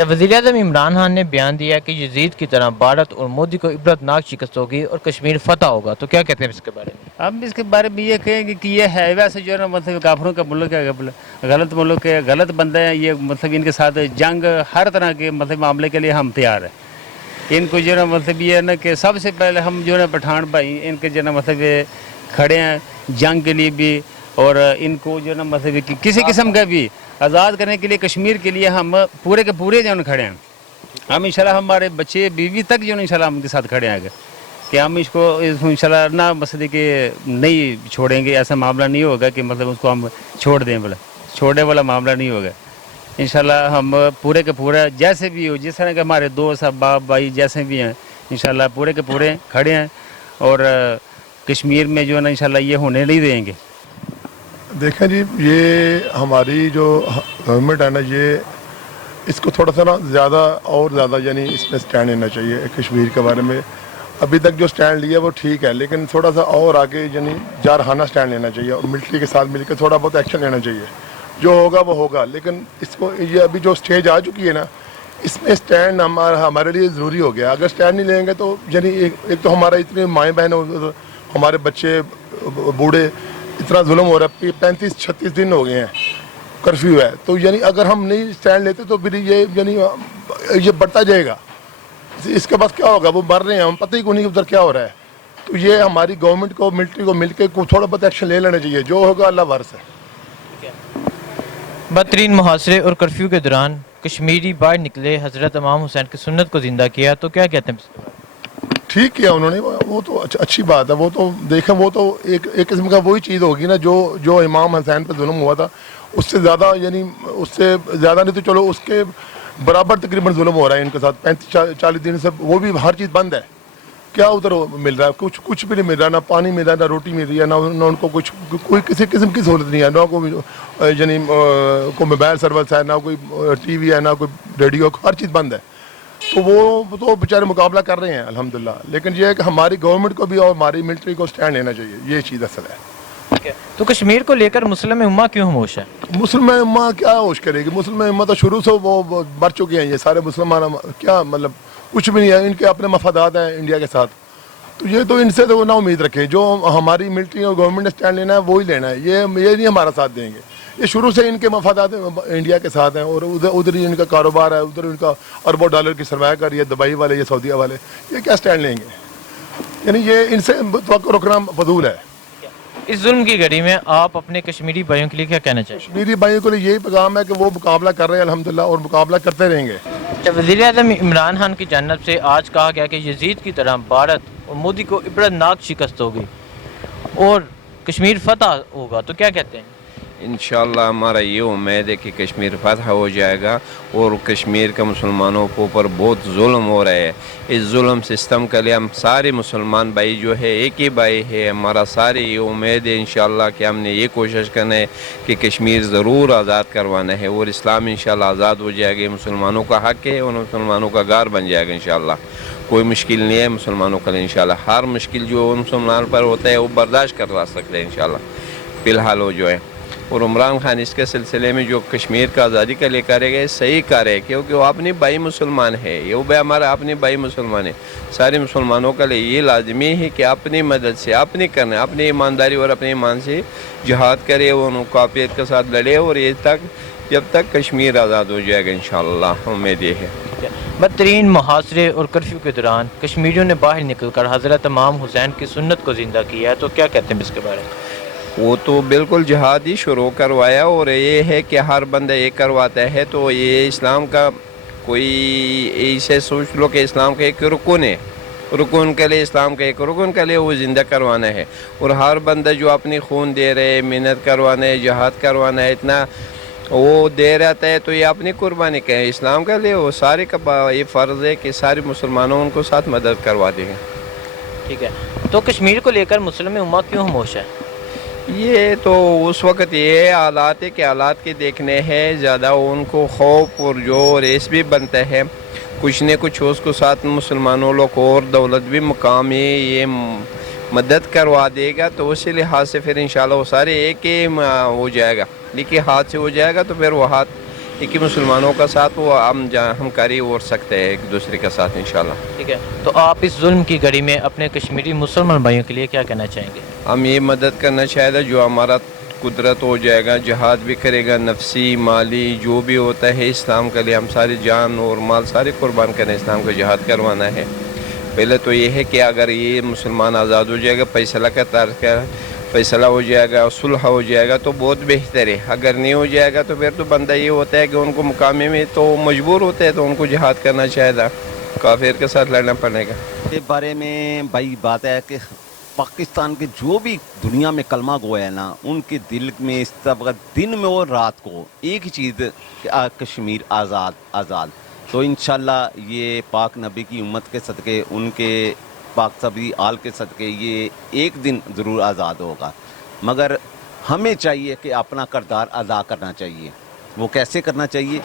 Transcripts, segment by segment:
جب وزیراعظم عمران خان نے بیان دیا کہ یزید کی طرح بھارت اور مودی کو عبرتناک شکست ہوگی اور کشمیر فتح ہوگا، تو کیا کہتے ہیں اس کے بارے میں؟ ہم اس کے بارے میں یہ کہیں گے کہ یہ ہے ویسے جو ہے نا مطلب کافروں کا ملک ہے، غلط ملک ہے، غلط بندے ہیں یہ، مطلب ان کے ساتھ جنگ ہر طرح کے مطلب معاملے کے لیے ہم تیار ہیں۔ ان کو جو ہے نا مطلب یہ ہے نا کہ سب سے پہلے ہم جو ہے نا پٹھان بھائی ان کے جو ہے نا مطلب یہ کھڑے ہیں جنگ کے لیے بھی، اور ان کو جو ہے نا مطلب کہ کسی قسم کا بھی آزاد کرنے کے لیے کشمیر کے لیے ہم پورے کے پورے جو ہے نا کھڑے ہیں۔ ہم انشاءاللہ ہمارے بچے بیوی تک جو ہے نا انشاءاللہ ہم کے ساتھ کھڑے ہیں کہ ہم اس کو انشاءاللہ نہ مسئلے کہ نہیں چھوڑیں گے، ایسا معاملہ نہیں ہوگا کہ مطلب اس کو ہم چھوڑ دیں، بلا چھوڑنے والا معاملہ نہیں ہوگا۔ انشاءاللہ ہم پورے کے پورے جیسے بھی ہو، جس طرح کے ہمارے دوست باپ بھائی جیسے بھی ہیں انشاءاللہ پورے کے پورے کھڑے ہیں، اور کشمیر میں جو ہے نا انشاءاللہ یہ ہونے نہیں دیں گے۔ دیکھیں جی، یہ ہماری جو گورنمنٹ ہے نا، یہ اس کو تھوڑا سا نا زیادہ اور زیادہ یعنی اس میں سٹینڈ لینا چاہیے کشمیر کے بارے میں۔ ابھی تک جو سٹینڈ لیا وہ ٹھیک ہے، لیکن تھوڑا سا اور آگے یعنی جارحانہ سٹینڈ لینا چاہیے، اور ملٹری کے ساتھ مل کے تھوڑا بہت ایکشن لینا چاہیے۔ جو ہوگا وہ ہوگا، لیکن اس کو یہ ابھی جو سٹیج آ چکی ہے نا، اس میں سٹینڈ ہمارے لیے ضروری ہو گیا۔ اگر سٹینڈ نہیں لیں گے تو یعنی ایک تو ہمارا اتنے مائیں بہن ہمارے بچے بوڑھے اتنا ظلم ہو رہا ہے، 35-36 دن ہو گئے ہیں کرفیو ہے، تو یعنی اگر ہم نہیں سٹینڈ لیتے تو پھر یہ یعنی یہ بڑھتا جائے گا۔ اس کے بعد کیا ہوگا، وہ مر رہے ہیں، ہم پتہ ہی کو نہیں ادھر کیا ہو رہا ہے۔ تو یہ ہماری گورنمنٹ کو ملٹری کو مل کے تھوڑا بہت ایکشن لے لینا چاہیے، جو ہوگا اللہ وارث ہے۔ بدترین محاصرے اور کرفیو کے دوران کشمیری باہر نکلے، حضرت امام حسین کی سنت کو زندہ کیا، تو کیا کہتے ہیں اس کے بارے میں؟ ٹھیک کیا انہوں نے، وہ تو اچھی بات ہے۔ وہ تو دیکھیں، وہ تو ایک قسم کا وہی چیز ہوگی نا جو امام حسین پہ ظلم ہوا تھا، اس سے زیادہ یعنی اس سے زیادہ نہیں تو چلو اس کے برابر تقریباً ظلم ہو رہا ہے ان کے ساتھ 35-40 دن سے۔ وہ بھی ہر چیز بند ہے، کیا ادھر مل رہا ہے؟ کچھ بھی نہیں مل رہا، نہ پانی مل رہا ہے، نہ روٹی مل رہی ہے، نہ ان کو کوئی کسی قسم کی سہولت نہیں ہے، نہ کوئی یعنی کوئی موبائل سروس ہے، نہ کوئی ٹی وی ہے، نہ کوئی ریڈیو، ہر چیز بند ہے۔ تو وہ تو بیچارے مقابلہ کر رہے ہیں الحمدللہ، لیکن یہ ہے کہ ہماری گورنمنٹ کو بھی اور ہماری ملٹری کو سٹینڈ لینا چاہیے، یہ چیز اصل ہے۔ تو کشمیر کو لے کر مسلم امہ کیوں خاموش ہے؟ مسلم امہ کیا ہوش کرے گی؟ مسلم امہ تو شروع سے وہ مر چکے ہیں، یہ سارے مسلمان کیا مطلب کچھ بھی نہیں ہے، ان کے اپنے مفادات ہیں انڈیا کے ساتھ، تو یہ تو ان سے تو نہ امید رکھیں۔ جو ہماری ملٹری اور گورنمنٹ نے سٹینڈ لینا ہے وہی لینا ہے، یہ نہیں ہمارا ساتھ دیں گے۔ یہ شروع سے ان کے مفادات انڈیا کے ساتھ ہیں، اور ادھر ہی ان کا کاروبار ہے، ادھر ان کا اربوں ڈالر کی سرمایہ کاری ہے، دبئی والے یا سعودیہ والے، یہ کیا سٹینڈ لیں گے؟ یعنی یہ ان سے توقع رکھنا فضول ہے۔ اس ظلم کی گھڑی میں آپ اپنے کشمیری بھائیوں کے لیے کیا کہنا چاہیں؟ کشمیری بھائیوں کے لیے یہی پیغام ہے کہ وہ مقابلہ کر رہے ہیں الحمدللہ، اور مقابلہ کرتے رہیں گے۔ جب وزیر اعظم عمران خان کی جانب سے آج کہا گیا کہ یزید کی طرح بھارت اور مودی کو عبرتناک شکست ہوگی اور کشمیر فتح ہوگا، تو کیا کہتے ہیں؟ انشاءاللہ ہمارا یہ امید ہے کہ کشمیر فتح ہو جائے گا، اور کشمیر کے مسلمانوں کے اوپر بہت ظلم ہو رہا ہے۔ اس ظلم سسٹم کے لیے ہم سارے مسلمان بھائی جو ہے ایک ہی بھائی ہے، ہمارا ساری یہ امید ہے انشاءاللہ کہ ہم نے یہ کوشش کرنا ہے کہ کشمیر ضرور آزاد کروانا ہے، اور اسلام انشاءاللہ آزاد ہو جائے گا۔ مسلمانوں کا حق ہے اور مسلمانوں کا گھر بن جائے گا انشاءاللہ۔ کوئی مشکل نہیں ہے مسلمانوں کے لیے انشاءاللہ، ہر مشکل جو مسلمان پر ہوتا ہے وہ برداشت کروا سکتے ہیں انشاءاللہ فی الحال وہ جو ہے۔ اور عمران خان اس کے سلسلے میں جو کشمیر کا آزادی کے لیے کرے گئے صحیح کرے، کیونکہ وہ اپنی بھائی مسلمان ہے، یہ بھی ہمارا اپنی بھائی مسلمان ہے۔ سارے مسلمانوں کے لیے یہ لازمی ہے کہ اپنی مدد سے اپنی ایمانداری اور اپنے ایمان سے جہاد کرے، اور کافیت کے ساتھ لڑے، اور یہ جب تک کشمیر آزاد ہو جائے گا انشاءاللہ، امید یہ ہے۔ بدترین محاصرے اور کرفیو کے دوران کشمیریوں نے باہر نکل کر حضرت امام حسین کی سنت کو زندہ کیا ہے، تو کیا کہتے ہیں اس کے بارے میں؟ وہ تو بالکل جہاد ہی شروع کروایا، اور یہ ہے کہ ہر بندہ یہ کرواتا ہے، تو یہ اسلام کا کوئی ایسے سوچ لو کہ اسلام کا ایک رکن ہے، رکن کے لیے اسلام کا ایک رکن کے لیے وہ زندہ کروانا ہے، اور ہر بندہ جو اپنی خون دے رہے، محنت کروانا ہے، جہاد کروانا ہے، اتنا وہ دے رہتا ہے، تو یہ اپنی قربانی کا ہے اسلام کے لیے، وہ سارے کا یہ فرض ہے کہ سارے مسلمانوں ان کو ساتھ مدد کروا دیں گے۔ ٹھیک ہے، تو کشمیر کو لے کر مسلم امہ کیوں خاموش ہے؟ یہ تو اس وقت یہ حالات ہے کہ حالات کے دیکھنے ہیں زیادہ، ان کو خوف اور جو ریس بھی بنتا ہے، کچھ نہ کچھ اس کو ساتھ مسلمانوں لوگ اور دولت بھی مقامی یہ مدد کروا دے گا، تو اسی لحاظ سے پھر انشاءاللہ وہ سارے ایک ہی ہو جائے گا، لیکن ہاتھ سے ہو جائے گا تو پھر وہ ہاتھ ایک ہی مسلمانوں کا ساتھ وہ ہم کاری اور سکتے ہیں ایک دوسرے کے ساتھ انشاءاللہ. ٹھیک ہے، تو آپ اس ظلم کی گھڑی میں اپنے کشمیری مسلمان بھائیوں کے لیے کیا کہنا چاہیں گے؟ ہم یہ مدد کرنا چاہتے جو ہمارا قدرت ہو جائے گا، جہاد بھی کرے گا، نفسی مالی جو بھی ہوتا ہے اسلام کے لیے ہم ساری جان اور مال سارے قربان کریں، اسلام کو جہاد کروانا ہے. پہلے تو یہ ہے کہ اگر یہ مسلمان آزاد ہو جائے گا، فیصلہ ہو جائے گا، صلح ہو جائے گا تو بہت بہتر ہے. اگر نہیں ہو جائے گا تو پھر تو بندہ یہ ہوتا ہے کہ ان کو مقامی میں تو مجبور ہوتے ہیں تو ان کو جہاد کرنا چاہیے، کافر کے ساتھ لڑنا پڑے گا. اس بارے میں بھائی بات ہے کہ پاکستان کے جو بھی دنیا میں کلمہ گو ہے نا، ان کے دل میں اس طرح دن میں اور رات کو ایک ہی چیز کہ کشمیر آزاد آزاد. تو انشاءاللہ یہ پاک نبی کی امت کے صدقے، ان کے پاک سبھی آل کے صدقے یہ ایک دن ضرور آزاد ہوگا. مگر ہمیں چاہیے کہ اپنا کردار ادا کرنا چاہیے. وہ کیسے کرنا چاہیے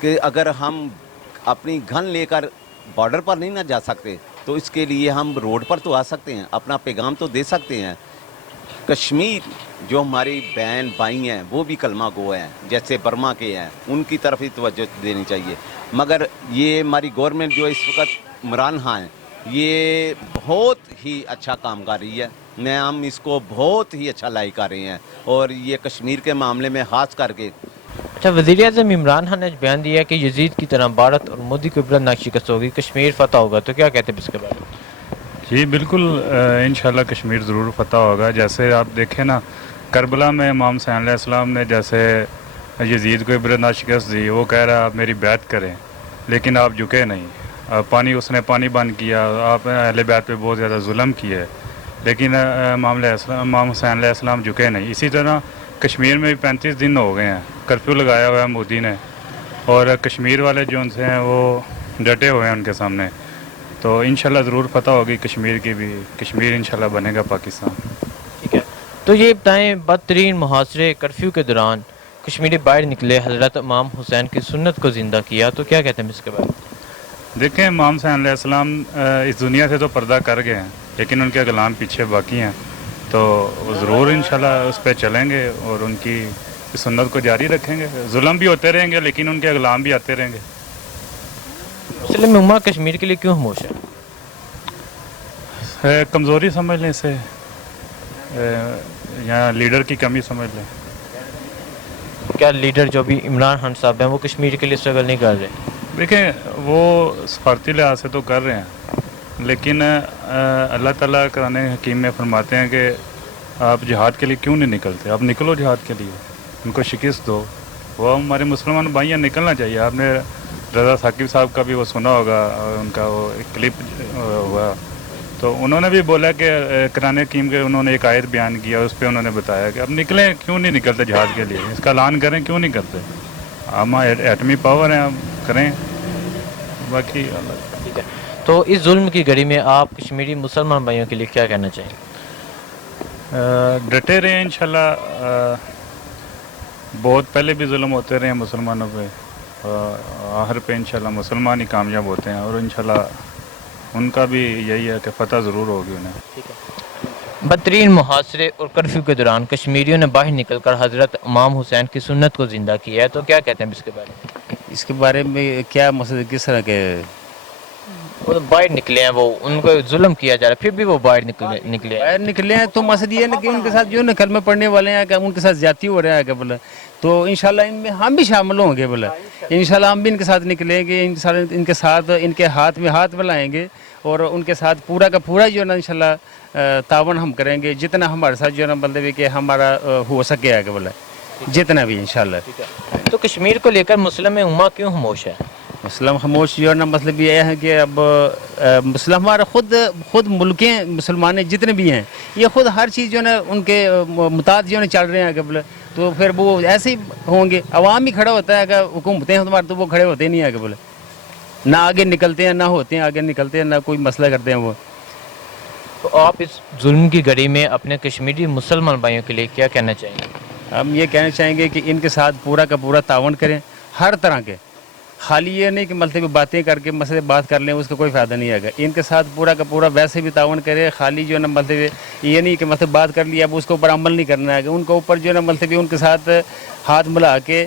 کہ اگر ہم اپنی گن لے کر بارڈر پر نہیں نہ جا سکتے تو اس کے لیے ہم روڈ پر تو آ سکتے ہیں، اپنا پیغام تو دے سکتے ہیں. کشمیر جو ہماری بہن بھائی ہیں وہ بھی کلمہ گو ہیں، جیسے برما کے ہیں، ان کی طرف ہی توجہ دینی چاہیے. مگر یہ ہماری گورنمنٹ جو اس وقت عمران خان ہیں یہ بہت ہی اچھا کام کر رہی ہے. ہم اس کو بہت ہی اچھا لائک کر رہے ہیں، اور یہ کشمیر کے معاملے میں خاص کر کے. اچھا، وزیر اعظم عمران خان نے بیان دیا ہے کہ یزید کی طرح بھارت اور مودی کو عبرتناک شکست ہوگی، کشمیر فتح ہوگا، تو کیا کہتے ہیں اس کے بارے میں؟ جی بالکل، انشاءاللہ کشمیر ضرور فتح ہوگا. جیسے آپ دیکھیں نا، کربلا میں امام حسین علیہ السلام نے جیسے یزید کو عبرتناک شکست دی، وہ کہہ رہا آپ میری بیعت کریں لیکن آپ جھکے نہیں. اس نے پانی بند کیا، آپ اہل بیت پہ بہت زیادہ ظلم کیا ہے لیکن امام حسین علیہ السلام جھکے نہیں. اسی طرح کشمیر میں بھی 35 دن ہو گئے ہیں کرفیو لگایا ہوا ہے مودی نے، اور کشمیر والے جو ان سے ہیں وہ ڈٹے ہوئے ہیں ان کے سامنے. تو انشاءاللہ ضرور فتح ہوگی کشمیر کی بھی، کشمیر انشاءاللہ بنے گا پاکستان. ٹھیک ہے، تو یہ بتائیں، بدترین محاصرے کرفیو کے دوران کشمیری باہر نکلے، حضرت امام حسین کی سنت کو زندہ کیا، تو کیا کہتے ہیں اس کے بارے میں؟ دیکھیں، امام حسین علیہ السلام اس دنیا سے تو پردہ کر گئے ہیں لیکن ان کے اغلام پیچھے باقی ہیں، تو وہ ضرور انشاءاللہ اس پہ چلیں گے اور ان کی سنت کو جاری رکھیں گے. ظلم بھی ہوتے رہیں گے لیکن ان کے اغلام بھی آتے رہیں گے. مسلم امہ کشمیر کے لیے کیوں خاموش ہے؟ کمزوری سمجھ لیں اسے، یا لیڈر کی کمی سمجھ لیں. کیا لیڈر جو بھی عمران خان صاحب ہیں وہ کشمیر کے لیے اسٹرگل نہیں کر رہے؟ دیکھیں، وہ سفارتی لحاظ سے تو کر رہے ہیں لیکن اللہ تعالیٰ قرآن حکیم میں فرماتے ہیں کہ آپ جہاد کے لیے کیوں نہیں نکلتے، آپ نکلو جہاد کے لیے، ان کو شکست دو. وہ ہمارے مسلمان بھائی ہیں، نکلنا چاہیے. آپ نے رضا ثاقب صاحب کا بھی وہ سنا ہوگا، ان کا وہ ایک کلپ ہوا، تو انہوں نے بھی بولا کہ قرآن حکیم کے انہوں نے ایک آیت بیان کیا، اس پہ انہوں نے بتایا کہ اب نکلیں، کیوں نہیں نکلتے جہاد کے لیے، اس کا اعلان کریں، کیوں نہیں کرتے. ہم ایٹمی پاور ہیں، ہم کریں. باقی ٹھیک ہے، تو اس ظلم کی گھڑی میں آپ کشمیری مسلمان بھائیوں کے لیے کیا کہنا چاہیں گے؟ ڈٹے رہیں انشاءاللہ. بہت پہلے بھی ظلم ہوتے رہے ہیں مسلمانوں پہ، آخر پہ انشاءاللہ مسلمان ہی کامیاب ہوتے ہیں، اور انشاءاللہ ان کا بھی یہی ہے کہ فتح ضرور ہوگی انہیں. ٹھیک ہے، بدترین محاصرے اور کرفیو کے دوران کشمیریوں نے باہر نکل کر حضرت امام حسین کی سنت کو زندہ کیا ہے، تو کیا کہتے ہیں اس کے بارے میں؟ اس کے بارے میں کیا مسئلہ، کس طرح کے وہ تو باہر نکلے ہیں، وہ ان کو ظلم کیا جا رہا ہے، پھر بھی وہ باہر نکلے ہیں. باہر نکلے ہیں تو مسئلہ یہ ہے کہ ان کے ساتھ جو کلمہ پڑھنے والے ہیں کہ ان کے ساتھ زیادتی ہو رہا ہے کہ بولے، تو انشاءاللہ ان میں ہم بھی شامل ہوں گے. بولے انشاءاللہ ہم بھی ان کے ساتھ نکلیں گے، ان کے ساتھ ان کے ہاتھ میں ہاتھ ملائیں گے اور ان کے ساتھ پورا کا پورا جو ہے نا انشاءاللہ تعاون ہم کریں گے، جتنا ہمارے ساتھ جو ہے نا مطلب کہ ہمارا ہو سکے ہے کہ بولے جتنا بھی انشاءاللہ. تو کشمیر کو لے کر مسلم امہ کیوں خاموش ہے؟ مسلم خاموش جو ہے نا مطلب یہ ہے کہ اب مسلم ہمارا خود ملکیں مسلمان جتنے بھی ہیں یہ خود ہر چیز جو ہے نا ان کے متعلق جو ہے نا چل رہے ہیں کہ بولے، تو پھر وہ ایسے ہی ہوں گے. عوام ہی کھڑا ہوتا ہے کہ حکومتیں ہیں تمہارے، تو وہ کھڑے ہوتے نہیں ہیں کہ بولے، نہ آگے نکلتے ہیں، نہ ہوتے ہیں آگے نکلتے ہیں، نہ کوئی مسئلہ کرتے ہیں. وہ تو آپ اس ظلم کی گھڑی میں اپنے کشمیری مسلمان بھائیوں کے لیے کیا کہنا چاہیں گے؟ ہم یہ کہنا چاہیں گے کہ ان کے ساتھ پورا کا پورا تعاون کریں ہر طرح کے. خالی یہ نہیں کہ مطلب باتیں کر کے مسئلے بات کر لیں، اس کا کوئی فائدہ نہیں آئے گا. ان کے ساتھ پورا کا پورا ویسے بھی تعاون کرے. خالی جو ہے نا مطلب یہ نہیں کہ مطلب بات کر لیا اب اس کے اوپر عمل نہیں کرنا ہے. ان کے اوپر جو ہے نا مطلب ان کے ساتھ ہاتھ ملا کے